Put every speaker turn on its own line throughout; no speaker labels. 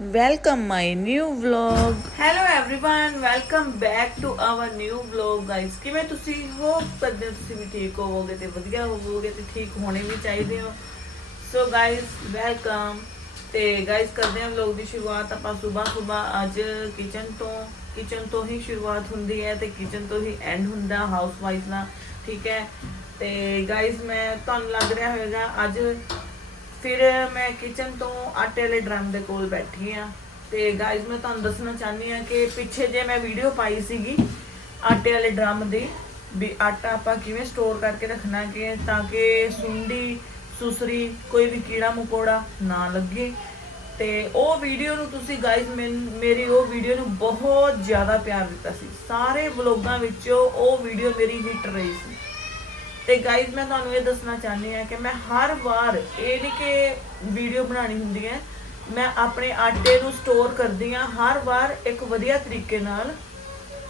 welcome my new vlog. Hello everyone, welcome back to our new vlog, guys. ਕਿਵੇਂ ਤੁਸੀਂ? ਹੋ ਕਰਦੇ ਹੋ ਤੁਸੀਂ ਵੀ ਠੀਕ ਹੋਵੋਗੇ ਤੇ ਵਧੀਆ ਹੋਵੋਗੇ ਤੇ ਠੀਕ ਹੋਣੇ ਵੀ ਚਾਹੀਦੇ ਹੋ। ਸੋ ਗਾਇਸ ਵੈਲਕਮ ਤੇ ਗਾਇਸ ਕਰਦੇ ਹਾਂ ਵਲੌਗ ਦੀ ਸ਼ੁਰੂਆਤ। ਆਪਾਂ ਸਵੇਰ ਸਵੇਰ ਅੱਜ ਕਿਚਨ ਤੋਂ ਕਿਚਨ ਤੋਂ ਹੀ ਸ਼ੁਰੂਆਤ ਹੁੰਦੀ ਹੈ ਤੇ ਕਿਚਨ ਤੋਂ ਹੀ ਐਂਡ ਹੁੰਦਾ ਹਾਊਸ ਵਾਈਫ ਦਾ, ਠੀਕ ਹੈ। ਤੇ ਗਾਇਸ ਮੈਂ ਤੁਹਾਨੂੰ ਲੱਗ ਰਿਹਾ ਹੋਵੇਗਾ ਅੱਜ ਫਿਰ ਮੈਂ ਕਿਚਨ ਤੋਂ ਆਟੇ ਵਾਲੇ ਡਰਮ ਦੇ ਕੋਲ ਬੈਠੀ ਆ। ਤੇ ਗਾਇਸ ਮੈਂ ਤੁਹਾਨੂੰ ਦੱਸਣਾ ਚਾਹੁੰਦੀ ਆ ਕਿ ਪਿੱਛੇ ਜੇ ਮੈਂ ਵੀਡੀਓ ਪਾਈ ਸੀਗੀ ਆਟੇ ਵਾਲੇ ਡਰਮ ਦੀ, ਵੀ ਆਟਾ ਆਪਾਂ ਕਿਵੇਂ ਸਟੋਰ ਕਰਕੇ ਰੱਖਣਾ ਕਿ ਤਾਂ ਕਿ ਸੁੰਡੀ, ਸੁਸਰੀ, ਕੋਈ ਵੀ ਕੀੜਾ ਮਕੌੜਾ ਨਾ ਲੱਗੇ। ਤੇ ਉਹ ਵੀਡੀਓ ਨੂੰ ਤੁਸੀਂ ਗਾਇਸ ਮੇਰੀ ਉਹ ਵੀਡੀਓ ਨੂੰ ਬਹੁਤ ਜ਼ਿਆਦਾ ਪਿਆਰ ਦਿੱਤਾ ਸੀ। ਸਾਰੇ ਵਲੋਗਾਂ ਵਿੱਚੋਂ ਉਹ ਵੀਡੀਓ ਮੇਰੀ ਹਿੱਟ ਰਹੀ ਸੀ। ਤੇ ਗਾਇਜ਼ ਮੈਂ ਤੁਹਾਨੂੰ ਇਹ ਦੱਸਣਾ ਚਾਹੁੰਦੀ ਹਾਂ ਕਿ ਮੈਂ ਹਰ ਵਾਰ ਇਹ ਨਹੀਂ ਕਿ ਵੀਡੀਓ ਬਣਾਉਣੀ ਹੁੰਦੀ ਹੈ, ਮੈਂ ਆਪਣੇ ਆਟੇ ਨੂੰ ਸਟੋਰ ਕਰਦੀ ਹਾਂ ਹਰ ਵਾਰ ਇੱਕ ਵਧੀਆ ਤਰੀਕੇ ਨਾਲ,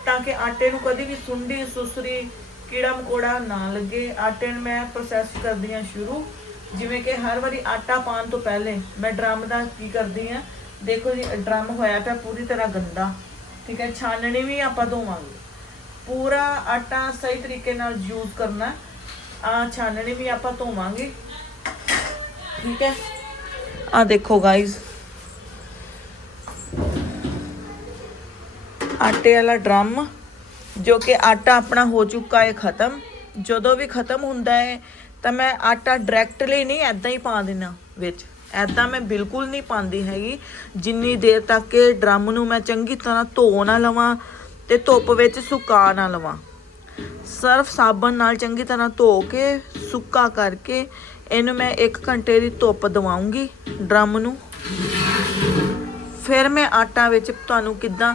ਤਾਂ ਕਿ ਆਟੇ ਨੂੰ ਕਦੀ ਵੀ ਸੁੰਡੀ, ਸੁਸਰੀ, ਕੀੜਾ ਮਕੌੜਾ ਨਾ ਲੱਗੇ। ਆਟੇ ਨੂੰ ਮੈਂ ਪ੍ਰੋਸੈਸ ਕਰਦੀ ਹਾਂ ਸ਼ੁਰੂ। ਜਿਵੇਂ ਕਿ ਹਰ ਵਾਰੀ ਆਟਾ ਪਾਉਣ ਤੋਂ ਪਹਿਲੇ ਮੈਂ ਡਰਮ ਦਾ ਕੀ ਕਰਦੀ ਹਾਂ, ਦੇਖੋ ਜੀ ਡਰਮ ਹੋਇਆ ਪਿਆ ਪੂਰੀ ਤਰ੍ਹਾਂ ਗੰਦਾ। ਠੀਕ ਹੈ, ਛਾਨਣੀ ਵੀ ਆਪਾਂ ਧੋਵਾਂਗੇ। ਪੂਰਾ ਆਟਾ ਸਹੀ ਤਰੀਕੇ ਨਾਲ ਯੂਜ਼ ਕਰਨਾ। ਆ ਛਾਨਣੀ ਵੀ ਆਪਾਂ ਧੋਵਾਂਗੇ। ਠੀਕ ਹੈ? ਆ ਦੇਖੋ ਗਾਇਜ਼ ਆਟੇ ਵਾਲਾ ਡਰਮ ਜੋ ਕਿ ਆਟਾ ਆਪਣਾ ਹੋ ਚੁੱਕਾ ਹੈ ਖਤਮ। ਜਦੋਂ ਵੀ ਖਤਮ ਹੁੰਦਾ ਹੈ, ਤਾਂ ਮੈਂ ਆਟਾ ਡਾਇਰੈਕਟਲੀ ਨਹੀਂ ਐਦਾਂ ਹੀ ਪਾ ਦੇਣਾ ਵਿੱਚ। ਐਦਾਂ ਮੈਂ ਬਿਲਕੁਲ ਨਹੀਂ ਪਾਉਂਦੀ ਹੈਗੀ। ਜਿੰਨੀ ਦੇਰ ਤੱਕ ਕਿ ਡਰਮ ਨੂੰ ਮੈਂ ਚੰਗੀ ਤਰ੍ਹਾਂ ਧੋ ਨਾ ਲਵਾਂ ਤੇ ਧੁੱਪ ਵਿੱਚ ਸੁਕਾ ਨਾ ਲਵਾਂ। ਸਰਫ ਸਾਬਣ ਨਾਲ ਚੰਗੀ ਤਰ੍ਹਾਂ ਧੋ ਕੇ, ਸੁੱਕਾ ਕਰਕੇ, ਇਹਨੂੰ ਮੈਂ 1 ਘੰਟੇ ਦੀ ਧੁੱਪ ਦਵਾਉਂਗੀ ਡਰਮ ਨੂੰ। ਫਿਰ ਮੈਂ ਆਟਾ ਵਿੱਚ ਤੁਹਾਨੂੰ ਕਿੱਦਾਂ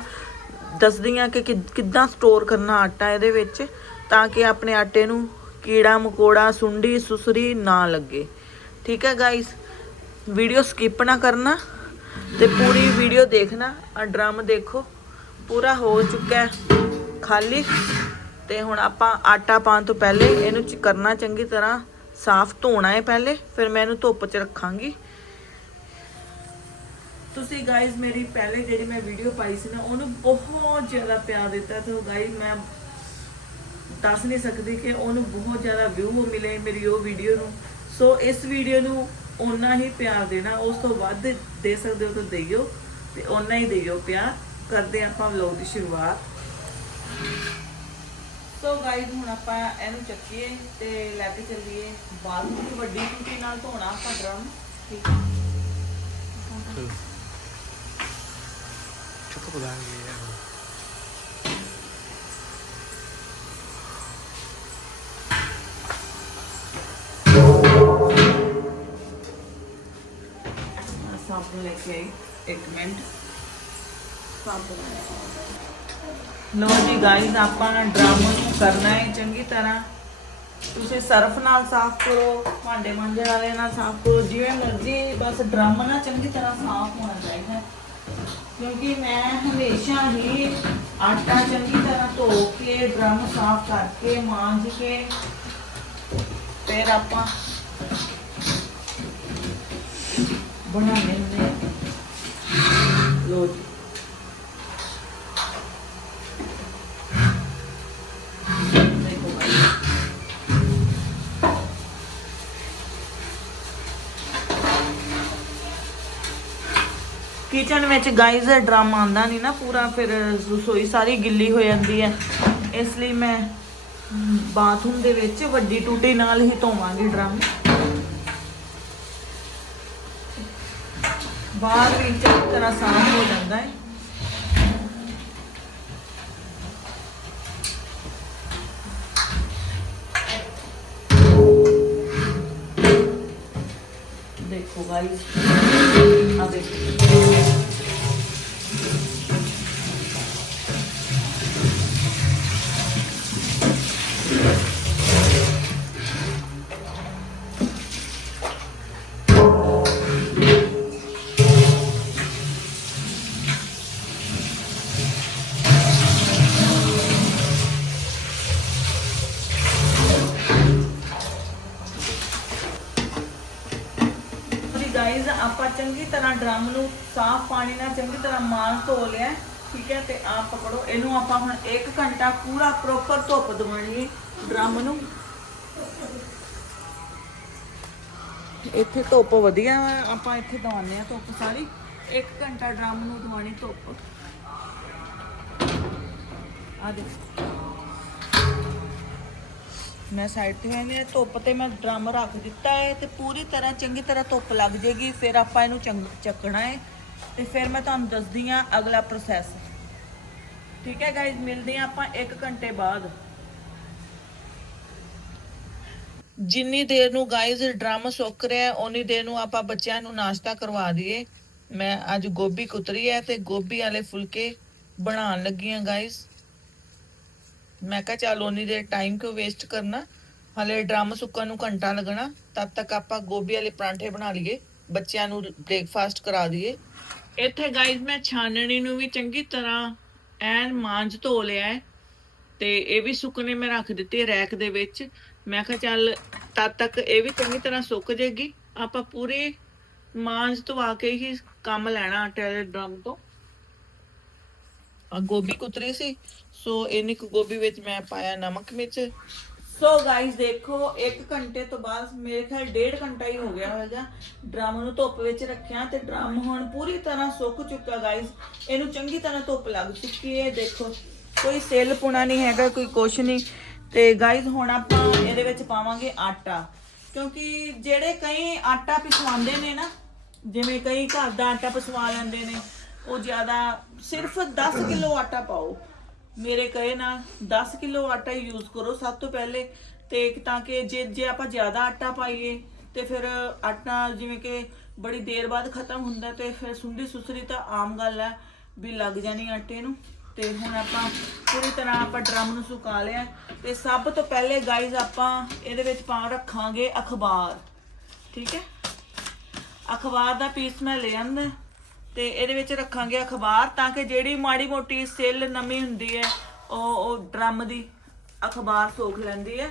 ਦੱਸਦੀ ਆ ਕਿ ਕਿੱਦਾਂ ਸਟੋਰ ਕਰਨਾ ਆਟਾ ਇਹਦੇ ਵਿੱਚ, ਤਾਂ ਕਿ ਆਪਣੇ ਆਟੇ ਨੂੰ ਕੀੜਾ, ਮਕੌੜਾ, ਸੁੰਡੀ, ਸੁਸਰੀ ਨਾ ਲੱਗੇ। ਠੀਕ ਹੈ ਗਾਇਸ ਵੀਡੀਓ ਸਕਿਪ ਨਾ ਕਰਨਾ ਤੇ ਪੂਰੀ ਵੀਡੀਓ ਦੇਖਣਾ। ਆ ਡਰਮ ਦੇਖੋ, ਪੂਰਾ ਹੋ ਚੁੱਕਾ ਹੈ। ਖਾਲੀ। ਤੇ ਹੁਣ ਆਪਾਂ ਆਟਾ ਪਾਉਣ ਤੋਂ ਪਹਿਲੇ ਇਹਨੂੰ ਕਰਨਾ ਚੰਗੀ ਤਰ੍ਹਾਂ ਸਾਫ਼ ਧੋਣਾ ਹੈ ਪਹਿਲੇ, ਫਿਰ ਮੈਂ ਇਹਨੂੰ ਧੁੱਪ 'ਚ ਰੱਖਾਂਗੀ। ਤੁਸੀਂ ਗਾਇਜ਼ ਮੇਰੀ ਪਹਿਲੇ ਜਿਹੜੀ ਮੈਂ ਵੀਡੀਓ ਪਾਈ ਸੀ ਨਾ, ਉਹਨੂੰ ਬਹੁਤ ਜ਼ਿਆਦਾ ਪਿਆਰ ਦਿੱਤਾ ਤੇ ਗਾਇਜ਼ ਮੈਂ ਦੱਸ ਨਹੀਂ ਸਕਦੀ ਕਿ ਉਹਨੂੰ ਬਹੁਤ ਜ਼ਿਆਦਾ ਵਿਊ ਮਿਲੇ ਮੇਰੀ ਉਹ ਵੀਡੀਓ ਨੂੰ। ਸੋ ਇਸ ਵੀਡੀਓ ਨੂੰ ਓਨਾ ਹੀ ਪਿਆਰ ਦੇਣਾ, ਉਸ ਤੋਂ ਵੱਧ ਦੇ ਸਕਦੇ ਹੋ ਤਾਂ ਦੇਈਓ, ਤੇ ਓਨਾ ਹੀ ਦੇਈਓ ਪਿਆਰ। ਕਰਦੇ ਹਾਂ ਆਪਾਂ ਵਲੌਗ ਦੀ ਸ਼ੁਰੂਆਤ। ਸੋ ਗਾਈਜ਼ ਹੁਣ ਆਪਾਂ ਇਹਨੂੰ ਚੱਕੀਏ ਤੇ ਲੈ ਕੇ ਚੱਲੀਏ ਬਾਥਰੂਮ ਦੀ ਵੱਡੀ ਟੂਟੀ ਨਾਲ ਧੋਣਾ ਆਪਾਂ ਡਰਮ ਠੀਕ ਹੈ?
lagi ya.
ਆਹ ਸਾਬਣ ਲੈ ਕੇ ਆਈ। ਇੱਕ ਮਿੰਟ। ਸਾਬਣ। ਲੋ ਜੀ ਗਾਈਜ਼ ਆਪਾਂ ਡਰਮ ਨੂੰ ਕਰਨਾ ਹੈ ਚੰਗੀ ਤਰ੍ਹਾਂ। ਤੁਸੀਂ ਸਰਫ ਨਾਲ ਸਾਫ਼ ਕਰੋ, ਭਾਂਡੇ ਮਾਂਜਣ ਵਾਲੇ ਨਾਲ ਸਾਫ਼ ਕਰੋ, ਜਿਵੇਂ ਮਰਜ਼ੀ, ਬਸ ਡਰਮ ਨਾ ਚੰਗੀ ਤਰ੍ਹਾਂ ਸਾਫ਼ ਹੋਣਾ ਚਾਹੀਦਾ। ਕਿਉਂਕਿ ਮੈਂ ਹਮੇਸ਼ਾ ਹੀ ਆਟਾ ਚੰਗੀ ਤਰ੍ਹਾਂ ਧੋ ਕੇ ਡਰਮ ਸਾਫ਼ ਕਰਕੇ ਮਾਂਜ ਕੇ, ਫਿਰ ਆਪਾਂ ਬਣਾਉਂਦੇ ਹੁੰਦੇ ਲੋ ਜੀ। ਕਿਚਨ ਵਿੱਚ ਗਾਈਜ਼ ਡਰਮ ਆਂਦਾ ਨਹੀਂ ਨਾ ਪੂਰਾ, ਫਿਰ ਰਸੋਈ ਸਾਰੀ ਗਿੱਲੀ ਹੋ ਜਾਂਦੀ ਹੈ। ਇਸ ਲਈ ਮੈਂ ਬਾਥਰੂਮ ਦੇ ਵਿੱਚ ਵੱਡੀ ਟੂਟੀ ਨਾਲ ਹੀ ਧੋਵਾਂਗੀ ਡਰਮ ਬਾਹਰ ਵੀ ਚੰਗੀ ਤਰ੍ਹਾਂ ਸਾਫ਼ ਹੋ ਜਾਂਦਾ ਹੈ। ਦੇਖੋ ਗਾਈਸ ਆ ਦੇਖੋ। ਗਾਈਜ਼ ਨੂੰ ਸਾਫ਼ ਪਾਣੀ ਨਾਲ ਚੰਗੀ ਤਰ੍ਹਾਂ ਮਾਲ ਧੋ ਲਿਆ, ਠੀਕ ਹੈ, ਤੇ ਆਪ ਪਕੜੋ। ਇਹਨੂੰ ਆਪਾਂ ਹੁਣ 1 ਘੰਟਾ ਪੂਰਾ ਪ੍ਰੋਪਰ ਧੁੱਪ ਦਵਾਉਣੀ ਡਰਮ ਨੂੰ। ਇੱਥੇ ਧੁੱਪ ਵਧੀਆ ਆਪਾਂ ਇੱਥੇ ਦਵਾਉਂਦੇ ਆ ਧੁੱਪ ਸਾਰੀ। 1 ਘੰਟਾ ਡਰਮ ਨੂੰ ਦਵਾਉਣੀ ਧੁੱਪ। ਆ ਦੇ ਮੈਂ ਸਾਈਡ ਤੇ ਹੈ ਨੇ ਧੁੱਪ ਤੇ ਮੈਂ ਡਰਮ ਰੱਖ ਦਿੱਤਾ ਹੈ ਤੇ ਪੂਰੀ ਤਰ੍ਹਾਂ ਚੰਗੀ ਤਰ੍ਹਾਂ ਧੁੱਪ ਲੱਗ ਜੇਗੀ ਫਿਰ ਆਪਾਂ ਇਹਨੂੰ ਚੰਗ- ਚੱਕਣਾ ਹੈ ਤੇ ਫਿਰ ਮੈਂ ਤੁਹਾਨੂੰ ਦੱਸਦੀ ਆ ਅਗਲਾ ਪ੍ਰੋਸੈਸ ਠੀਕ ਹੈ ਗਾਇਜ਼ ਮਿਲਦੇ ਆ ਆਪਾਂ 1 ਘੰਟੇ ਬਾਅਦ। ਜਿੰਨੀ ਦੇਰ ਨੂੰ ਗਾਇਜ਼ ਡਰਮ ਸੁੱਕ ਰਿਹਾ, ਓਨੀ ਦੇਰ ਨੂੰ ਆਪਾਂ ਬੱਚਿਆਂ ਨੂੰ ਨਾਸ਼ਤਾ ਕਰਵਾ ਦਈਏ। ਮੈਂ ਅੱਜ ਗੋਭੀ ਕੁਤਰੀ ਹੈ ਤੇ ਗੋਭੀ ਵਾਲੇ ਫੁਲਕੇ ਬਣਾਉਣ ਲੱਗੀ ਆ ਗਾਇਜ਼ ਮੈਂ ਕਿਹਾ ਚੱਲ ਓਨੀ ਦੇਰ ਟਾਈਮ ਕਿਉਂ ਵੇਸਟ ਕਰਨਾ? ਹਲੇ ਡਰਮ ਸੁੱਕਣ ਨੂੰ ਘੰਟਾ ਲੱਗਣਾ, ਤਦ ਤੱਕ ਆਪਾਂ ਗੋਭੀ ਵਾਲੇ ਪਰਾਂਠੇ ਬਣਾ ਲਈਏ, ਬੱਚਿਆਂ ਨੂੰ ਬ੍ਰੇਕਫਾਸਟ ਕਰਾ ਦਈਏ। ਇੱਥੇ ਗਾਇਜ਼ ਮੈਂ ਛਾਨਣੀ ਨੂੰ ਵੀ ਚੰਗੀ ਤਰ੍ਹਾਂ ਐਨ ਮਾਂਜ ਧੋ ਲਿਆ ਹੈ, ਤੇ ਇਹ ਵੀ ਸੁੱਕਣੇ ਮੈਂ ਰੱਖ ਦਿੱਤੇ ਰੈਕ ਦੇ ਵਿੱਚ। ਮੈਂ ਕਿਹਾ ਚੱਲ ਤਦ ਤੱਕ ਇਹ ਵੀ ਚੰਗੀ ਤਰ੍ਹਾਂ ਸੁੱਕ ਜੇਗੀ। ਆਪਾਂ ਪੂਰੇ ਮਾਂਜ ਧਵਾ ਕੇ ਹੀ ਕੰਮ ਲੈਣਾ ਆਟੇ ਵਾਲੇ ਡਰਮ ਤੋਂ। ਗੋਭੀ ਕੁਤਰੀ ਸੀ, ਸੋ ਇੰਨੀ ਕੁ ਗੋਭੀ ਵਿੱਚ ਮੈਂ ਪਾਇਆ ਨਮਕ ਮਿਰਚ ਸੋ ਗਾਇਸ ਦੇਖੋ 1 ਘੰਟੇ ਤੋਂ ਬਾਅਦ ਮੇਰੇ ਖਿਆਲ ਡੇਢ ਘੰਟਾ ਹੀ ਹੋ ਗਿਆ ਹੋਵੇਗਾ ਡਰਮ ਨੂੰ ਧੁੱਪ ਵਿੱਚ ਰੱਖਿਆ ਤੇ ਡਰਮ ਹੁਣ ਪੂਰੀ ਤਰ੍ਹਾਂ ਸੁੱਕ ਚੁੱਕਾ ਗਾਇਸ ਇਹਨੂੰ ਚੰਗੀ ਤਰ੍ਹਾਂ ਧੁੱਪ ਲੱਗ ਚੁੱਕੀ ਹੈ, ਦੇਖੋ। ਕੋਈ ਸੇਲ ਪੁਣਾ ਨਹੀਂ ਹੈਗਾ, ਕੋਈ ਕੁਛ ਨਹੀਂ। ਤੇ ਗਾਇਸ ਹੁਣ ਆਪਾਂ ਇਹਦੇ ਵਿੱਚ ਪਾਵਾਂਗੇ ਆਟਾ। ਕਿਉਂਕਿ ਜਿਹੜੇ ਕਈ ਆਟਾ ਪਿਸਵਾਉਂਦੇ ਨੇ ਨਾ, ਜਿਵੇਂ ਕਈ ਘਰ ਦਾ ਆਟਾ ਪਿਸਵਾ ਲੈਂਦੇ ਨੇ ਉਹ ਜ਼ਿਆਦਾ ਸਿਰਫ 10 ਕਿਲੋ ਆਟਾ ਪਾਓ। ਮੇਰੇ ਕਹੇ ਨਾਲ 10 ਕਿਲੋ ਆਟਾ ਹੀ ਯੂਜ਼ ਕਰੋ। ਸਭ ਤੋਂ ਪਹਿਲੇ ਤੇ ਤਾਂ ਕਿ ਜੇ ਜੇ ਆਪਾਂ ਜ਼ਿਆਦਾ ਆਟਾ ਪਾਈਏ ਤੇ ਫਿਰ ਆਟਾ ਜਿਵੇਂ ਕਿ ਬੜੀ ਦੇਰ ਬਾਅਦ ਖਤਮ ਹੁੰਦਾ ਤੇ ਫਿਰ ਸੁੰਡੀ ਸੁਸਰੀ ਤਾਂ ਆਮ ਗੱਲ ਹੈ ਵੀ ਲੱਗ ਜਾਣੀ ਆਟੇ ਨੂੰ। ਤੇ ਹੁਣ ਆਪਾਂ ਪੂਰੀ ਤਰ੍ਹਾਂ ਆਪਾਂ ਡਰਮ ਨੂੰ ਸੁਕਾ ਲਿਆ। ਤੇ ਸਭ ਤੋਂ ਪਹਿਲੇ ਗਾਈਜ਼ ਆਪਾਂ ਇਹਦੇ ਵਿੱਚ ਪਾ ਰੱਖਾਂਗੇ ਅਖਬਾਰ। ਠੀਕ ਹੈ? ਅਖਬਾਰ ਦਾ ਪੀਸ ਮੈਂ ਲੈ ਆਂਦਾ। ਤੇ ਇਹਦੇ ਵਿੱਚ ਰੱਖਾਂਗੇ ਅਖਬਾਰ ਤਾਂ ਕਿ ਜਿਹੜੀ ਮਾੜੀ ਮੋਟੀ ਸਿੱਲ ਨਮੀ ਹੁੰਦੀ ਹੈ ਉਹ ਉਹ ਡਰਮ ਦੀ ਅਖਬਾਰ ਸੋਖ ਲੈਂਦੀ ਹੈ।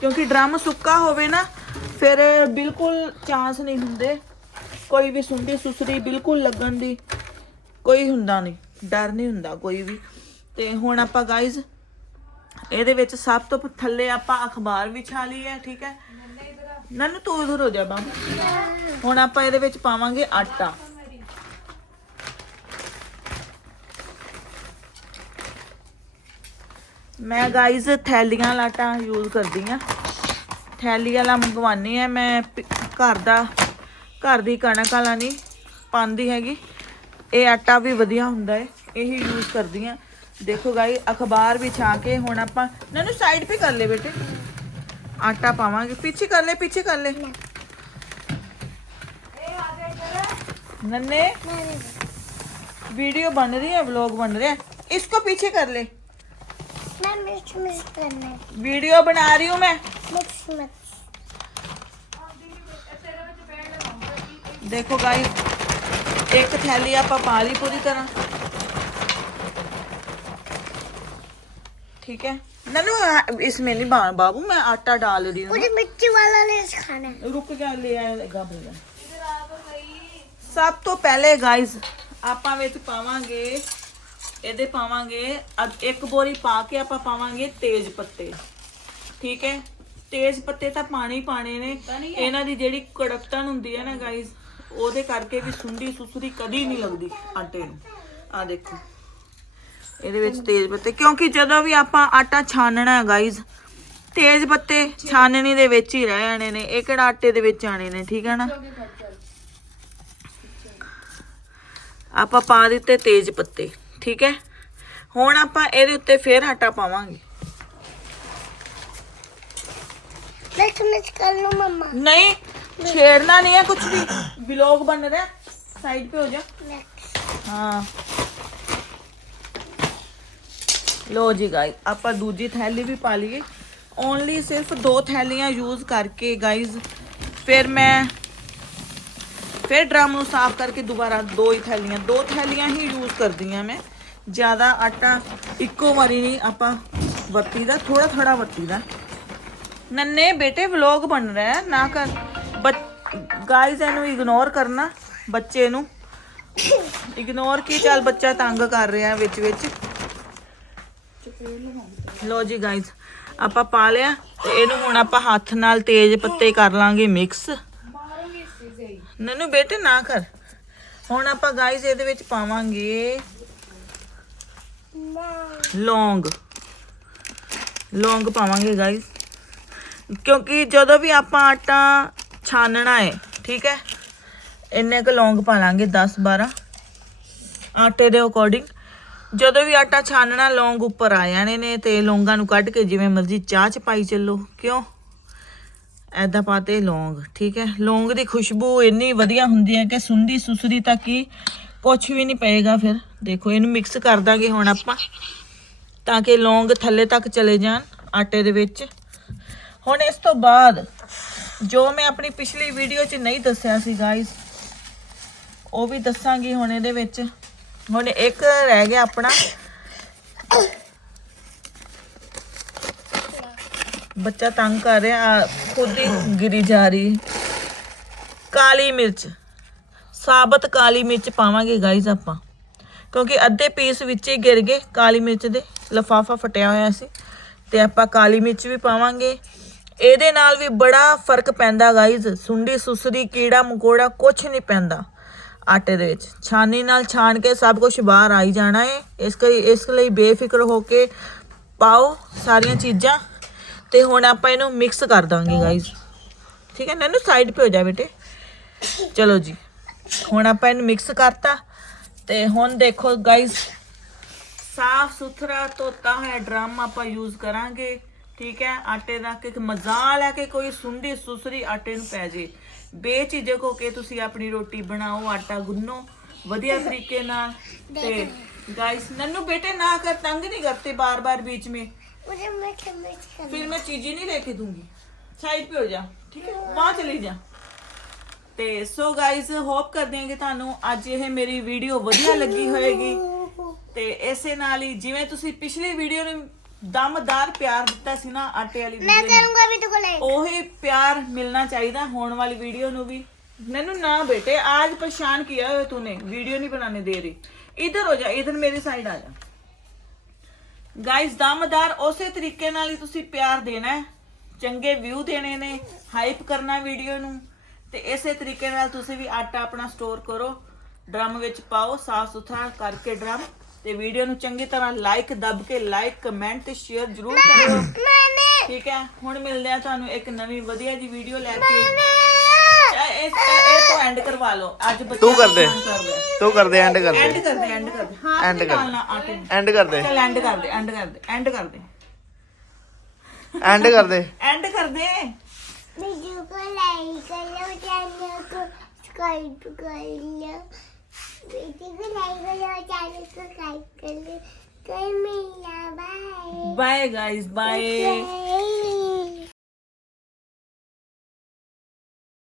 ਕਿਉਂਕਿ ਡਰਮ ਸੁੱਕਾ ਹੋਵੇ ਨਾ ਫਿਰ ਬਿਲਕੁਲ ਚਾਂਸ ਨਹੀਂ ਹੁੰਦੇ। ਕੋਈ ਵੀ ਸੁੰਡੀ ਸੁਸਰੀ ਬਿਲਕੁਲ ਲੱਗਣ ਦੀ ਕੋਈ ਹੁੰਦਾ ਨਹੀਂ ਡਰ ਨਹੀਂ ਹੁੰਦਾ ਕੋਈ ਵੀ। ਤੇ ਹੁਣ ਆਪਾਂ ਗਾਇਜ਼ ਇਹਦੇ ਵਿੱਚ ਸਭ ਤੋਂ ਥੱਲੇ ਆਪਾਂ ਅਖਬਾਰ ਵਿਛਾ ਲਈ ਹੈ? ਠੀਕ ਹੈ ਨੰਨੂ ਤੂੰ ਉਧਰ ਹੋ ਜਾ ਬਾਮ ਹੁਣ ਆਪਾਂ ਇਹਦੇ ਵਿੱਚ ਪਾਵਾਂਗੇ ਆਟਾ। ਮੈਂ ਗਾਇਜ਼ ਥੈਲੀਆਂ ਵਾਲਾ ਆਟਾ ਯੂਜ਼ ਕਰਦੀ ਆ ਥੈਲੀ ਵਾਲਾ ਮੰਗਵਾਨੀ ਆ ਮੈਂ ਪ- ਘਰ ਦਾ ਘਰ ਦੀ ਕਣਕ ਵਾਲਾ ਨਹੀਂ ਪਾਉਂਦੀ ਹੈਗੀ ਇਹ ਆਟਾ ਵੀ ਵਧੀਆ ਹੁੰਦਾ ਹੈ ਇਹੀ ਯੂਜ਼ ਕਰਦੀ ਆ ਦੇਖੋ ਗਾਈ ਅਖਬਾਰ ਵਿਛਾ ਕੇ ਹੁਣ ਆਪਾਂ ਨਨੂ ਸਾਈਡ पे ਕਰ ਲੈ ਬੇਟੇ ਆਟਾ ਪਾਵਾਂਗੇ ਪਿੱਛੇ ਕਰ ਲੈ ਪਿੱਛੇ ਕਰ ਲੈ नन्ने वीडियो बन रही है व्लॉग बन रहा है इसको पीछे कर ले
मैं मिक्स मिक्स करना है
वीडियो बना रही हूँ मैं
मिक्स मिक्स
देखो गाइस एक थैली आप पा ली पूरी तरह ठीक है ननू इसमें नहीं बा- बाबू मैं आटा डाल रही हूँ
मुझे मिर्ची वाला लेस खाना है
रुक जा ले आएगा भैया ਸਭ ਤੋਂ ਪਹਿਲੇ ਗਾਇਸ ਆਪਾਂ ਵਿੱਚ ਪਾਵਾਂਗੇ ਇਹਦੇ ਪਾਵਾਂਗੇ ਅਦ- ਇੱਕ ਬੋਰੀ ਪਾ ਕੇ ਆਪਾਂ ਪਾਵਾਂਗੇ ਤੇਜ ਪੱਤੇ। ਠੀਕ ਹੈ? ਤੇਜ ਪੱਤੇ ਤਾਂ ਪਾਣੀ ਪਾਣੇ ਨੇ। ਇਹਨਾਂ ਦੀ ਜਿਹੜੀ ਕੜਕਤਨ ਹੁੰਦੀ ਹੈ ਨਾ ਗਾਇਸ ਉਹਦੇ ਕਰਕੇ ਵੀ ਸੁੰਡੀ ਸੁਸਰੀ ਕਦੀ ਨਹੀਂ ਲੱਗਦੀ ਆਟੇ ਨੂੰ। ਆ ਦੇਖੋ। ਇਹਦੇ ਵਿੱਚ ਤੇਜ ਪੱਤੇ ਕਿਉਂਕਿ ਜਦੋਂ ਵੀ ਆਪਾਂ ਆਟਾ ਛਾਨਣਾ ਹੈ ਗਾਇਸ ਤੇਜ ਪੱਤੇ ਛਾਨਣੀ ਦੇ ਵਿੱਚ ਹੀ ਰਹਿ ਜਾਣੇ ਨੇ। ਇਹ ਕਿਹੜਾ ਆਟੇ ਦੇ ਵਿੱਚ ਆਣੇ ਨੇ ਠੀਕ ਹੈ ਨਾ? ਆਪਾਂ ਪਾ ਦਿੱਤੇ ਤੇਜ ਪੱਤੇ। ਠੀਕ ਹੈ ਹੁਣ ਆਪਾਂ ਇਹਦੇ ਉੱਤੇ ਫੇਰ ਆਟਾ ਪਾਵਾਂਗੇ
मिक्स मिक्स कर लो मम्मा
नहीं छेड़ना नहीं है कुछ भी ब्लॉग बन रहा है साइड पे हो जा
मिक्स
ਹਾਂ ਲੋ ਜੀ ਗਾਇਸ ਆਪਾਂ ਦੂਜੀ ਥੈਲੀ ਵੀ ਪਾ ਲਈਏ ਓਨਲੀ ਸਿਰਫ ਦੋ ਥੈਲੀਆਂ ਯੂਜ਼ ਕਰਕੇ ਗਾਇਸ ਫਿਰ ਮੈਂ ਫਿਰ ਡਰਮ ਨੂੰ ਸਾਫ਼ ਕਰਕੇ ਦੁਬਾਰਾ ਦੋ ਹੀ ਥੈਲੀਆਂ ਦੋ ਥੈਲੀਆਂ ਹੀ ਯੂਜ਼ ਕਰਦੀਆਂ ਮੈਂ ਜ਼ਿਆਦਾ ਆਟਾ ਇੱਕੋ ਵਾਰੀ ਨਹੀਂ ਆਪਾਂ ਵਰਤੀ ਵਰਤੀਦਾ ਥੋੜਾ ਥੋੜਾ ਵਰਤੀਦਾ। ਨੰਨੇ ਬੇਟੇ ਵਲੌਗ ਬਣ ਰਿਹਾ ਨਾ ਕਰ ਗਾਇਸ ਇਹਨੂੰ ਇਗਨੋਰ ਕਰਨਾ, ਬੱਚੇ ਨੂੰ। ਇਗਨੋਰ ਕੀ, ਚੱਲ ਬੱਚਾ ਤੰਗ ਕਰ ਰਿਹਾ ਵਿੱਚ ਵਿੱਚ। ਲੋ ਜੀ ਗਾਇਜ਼ ਆਪਾਂ ਪਾ ਲਿਆ ਤੇ ਇਹਨੂੰ ਹੁਣ ਆਪਾਂ ਹੱਥ ਨਾਲ ਤੇਜ਼ ਪੱਤੇ ਕਰ ਲਾਂਗੇ ਮਿਕਸ ਨਨੂ ਬੇਟੇ ਨਾ ਕਰ। ਹੁਣ ਆਪਾਂ ਗਾਇਜ਼ ਇਹਦੇ ਵਿੱਚ ਪਾਵਾਂਗੇ ਲੌਂਗ। ਲੌਂਗ ਪਾਵਾਂਗੇ ਗਾਇਜ਼ ਕਿਉਂਕਿ ਜਦੋਂ ਵੀ ਆਪਾਂ ਆਟਾ ਛਾਨਣਾ ਹੈ ਠੀਕ ਹੈ, ਇੰਨੇ ਕੁ ਲੌਂਗ ਪਾ ਲਾਂਗੇ 10 12 ਆਟੇ ਦੇ ਅਕੋਰਡਿੰਗ ਜਦੋਂ ਵੀ ਆਟਾ ਛਾਨਣਾ, ਲੌਂਗ ਉੱਪਰ ਆ ਜਾਣੇ ਨੇ ਤੇ ਲੌਂਗਾਂ ਨੂੰ ਕੱਢ ਕੇ ਜਿਵੇਂ ਮਰਜ਼ੀ ਚਾਹ ਚ ਪਾਈ ਚੱਲੋ। ਕਿਉਂ? ਐਦਾਂ ਪਾਤੇ ਲੌਂਗ, ਠੀਕ ਹੈ। ਲੌਂਗ ਦੀ ਖੁਸ਼ਬੂ ਇੰਨੀ ਵਧੀਆ ਹੁੰਦੀ ਹੈ ਕਿ ਸੁੰਡੀ ਸੁਸਰੀ ਤੱਕ ਹੀ ਕੁਝ ਵੀ ਨਹੀਂ ਪਏਗਾ ਫਿਰ। ਦੇਖੋ, ਇਹਨੂੰ ਮਿਕਸ ਕਰ ਦਾਂਗੇ ਹੁਣ ਆਪਾਂ। ਤਾਂ ਕਿ ਲੌਂਗ ਥੱਲੇ ਤੱਕ ਚਲੇ ਜਾਣ ਆਟੇ ਦੇ ਵਿੱਚ। ਹੁਣ ਇਸ ਤੋਂ ਬਾਅਦ ਜੋ ਮੈਂ ਆਪਣੀ ਪਿਛਲੀ ਵੀਡੀਓ 'ਚ ਨਹੀਂ ਦੱਸਿਆ ਸੀ ਗਾਇਸ ਉਹ ਵੀ ਦੱਸਾਂਗੀ ਹੁਣ ਇਹਦੇ ਵਿੱਚ। ਹੁਣ ਇੱਕ ਰਹਿ ਗਿਆ ਆਪਣਾ। ਬੱਚਾ ਤੰਗ ਕਰ ਰਿਹਾ ਖੁਦ ਹੀ ਗਿਰੀ ਜਾ ਰਹੀ। ਕਾਲੀ ਮਿਰਚ, ਸਾਬਤ ਕਾਲੀ ਮਿਰਚ ਪਾਵਾਂਗੇ ਗਾਇਸ ਆਪਾਂ। ਕਿਉਂਕਿ ਅੱਧੇ ਪੀਸ ਵਿੱਚ ਹੀ ਗਿਰ ਗਏ ਕਾਲੀ ਮਿਰਚ ਦੇ। ਲਫਾਫਾ ਫਟਿਆ ਹੋਇਆ ਸੀ ਤੇ ਆਪਾਂ ਕਾਲੀ ਮਿਰਚ ਵੀ ਪਾਵਾਂਗੇ। ਇਹਦੇ ਨਾਲ ਵੀ ਬੜਾ ਫ਼ਰਕ ਪੈਂਦਾ ਗਾਇਸ ਸੁੰਡੀ ਸੁਸਰੀ, ਕੀੜਾ ਮਕੋੜਾ ਕੁਝ ਨਹੀਂ ਪੈਂਦਾ ਆਟੇ ਦੇ ਵਿੱਚ। ਛਾਨੀ ਨਾਲ ਛਾਣ ਕੇ ਸਭ ਕੁਝ ਬਾਹਰ ਆਈ ਜਾਣਾ ਹੈ ਇਸ ਲਈ ਇਸ ਲਈ ਬੇਫਿਕਰ ਹੋ ਕੇ ਪਾਓ ਸਾਰੀਆਂ ਚੀਜ਼ਾਂ ਤੇ ਹੁਣ ਆਪਾਂ ਇਹਨੂੰ ਮਿਕਸ ਕਰ ਦਾਂਗੇ ਗਾਇਸ ਠੀਕ ਹੈ, ਨੈਨੂੰ ਸਾਈਡ ਤੇ ਹੋ ਜਾ ਬੇਟੇ। ਚਲੋ ਜੀ, ਹੁਣ ਆਪਾਂ ਇਹਨੂੰ ਮਿਕਸ ਕਰਤਾ ਤੇ ਹੁਣ ਦੇਖੋ ਗਾਇਸ ਸਾਫ ਸੁਥਰਾ ਧੋਤਾ ਹੋਇਆ ਡਰਮ ਆਪਾਂ ਯੂਜ਼ ਕਰਾਂਗੇ ਠੀਕ ਹੈ ਆਟੇ ਦਾ ਕਿ ਮਜ਼ਾਲ ਹੈ ਕਿ ਕੋਈ ਸੁੰਡੀ ਸੁਸਰੀ ਆਟੇ ਨੂੰ ਪੈ ਜੇ ਬੇਝਿਜਕ ਹੋ ਕੇ ਤੁਸੀਂ ਆਪਣੀ ਰੋਟੀ ਬਣਾਓ ਆਟਾ ਗੁੰਨੋ ਵਧੀਆ ਤਰੀਕੇ ਨਾਲ ਤੇ ਗਾਇਸ ਨੰਨੂ ਬੇਟੇ ਨਾ ਕਰ ਤੰਗ ਨਹੀਂ ਕਰਤੇ ਬਾਰ-ਬਾਰ बीच में
मुझे मीठे मिर्च करना
फिर मैं चीजें नहीं लेके दूंगी साइड पे हो जा ठीक है वहां चली जा ਤੇ ਸੋ ਗਾਇਸ ਹੋਪ ਕਰਦੇ ਹਾਂ ਕਿ ਤੁਹਾਨੂੰ ਅੱਜ ਇਹ ਮੇਰੀ ਵੀਡੀਓ ਵਧੀਆ ਲੱਗੀ ਹੋਵੇਗੀ ਤੇ ਇਸੇ ਨਾਲ ਹੀ ਜਿਵੇਂ ਤੁਸੀਂ ਪਿਛਲੀ ਵੀਡੀਓ ਨੂੰ ਦਮਦਾਰ ਪਿਆਰ ਦਿੱਤਾ ਸੀ ਨਾ ਆਟੇ ਵਾਲੀ
मैं
ਵੀਡੀਓ ਨੂੰ
करूंगा भी तो लाइक
ਉਹੀ ਪਿਆਰ ਮਿਲਣਾ ਚਾਹੀਦਾ ਹੋਣ ਵਾਲੀ ਵੀਡੀਓ ਨੂੰ ਵੀ ਮੈਨੂੰ ਨਾ ਬੇਟੇ आज परेशान किया है तूने वीडियो नहीं बनाने दे रही इधर हो जा इधर मेरी साइड आ जा ਗਾਇਸ ਦਮਦਾਰ ਉਸੇ ਤਰੀਕੇ ਨਾਲ ਹੀ ਤੁਸੀਂ ਪਿਆਰ ਦੇਣਾ ਹੈ ਚੰਗੇ ਵਿਊ ਦੇਣੇ ਨੇ ਹਾਈਪ ਕਰਨਾ ਵੀਡੀਓ ਨੂੰ ਤੇ ਇਸੇ ਤਰੀਕੇ ਨਾਲ ਤੁਸੀਂ ਵੀ ਆਟਾ ਆਪਣਾ ਸਟੋਰ ਕਰੋ ਡਰਮ ਵਿੱਚ ਪਾਓ ਸਾਫ਼ ਸੁਥਰਾ ਕਰਕੇ ਡਰਮ ਤੇ ਵੀਡੀਓ ਨੂੰ ਚੰਗੀ ਤਰ੍ਹਾਂ ਲਾਈਕ ਦੱਬ ਕੇ ਲਾਈਕ ਕਮੈਂਟ ਤੇ ਸ਼ੇਅਰ ਜ਼ਰੂਰ ਕਰਿਓ। ਠੀਕ ਹੈ? ਹੁਣ ਮਿਲਦੇ ਆ ਤੁਹਾਨੂੰ ਇੱਕ ਨਵੀਂ ਵਧੀਆ ਜੀ ਵੀਡੀਓ ਲੈ ਕੇ। ਇਹ ਇਹ ਤੋਂ ਐਂਡ ਕਰਵਾ ਲਓ। ਅੱਜ ਬੱਚੇ
ਤੂੰ ਕਰ ਦੇ
ਤੂੰ ਕਰ
ਦੇ ਐਂਡ ਕਰ
ਦੇ ਐਂਡ ਕਰ
ਦੇ
ਐਂਡ
ਕਰ
ਦੇ ਹਾਂ
ਐਂਡ ਕਰ
ਦੇ ਐਂਡ ਕਰ ਦੇ ਚਲ ਐਂਡ
ਕਰ ਦੇ
ਐਂਡ
ਕਰ ਦੇ ਐਂਡ ਕਰ ਦੇ ਐਂਡ ਕਰ ਦੇ ਐਂਡ ਕਰ ਦੇ ਵੀਡੀਓ ਕੋ ਲਾਈਕ ਕਰੋ ਚੈਨਲ ਕੋ ਸਬਸਕ੍ਰਾਈਬ ਕਰ ਲਓ। Bye
guys
bye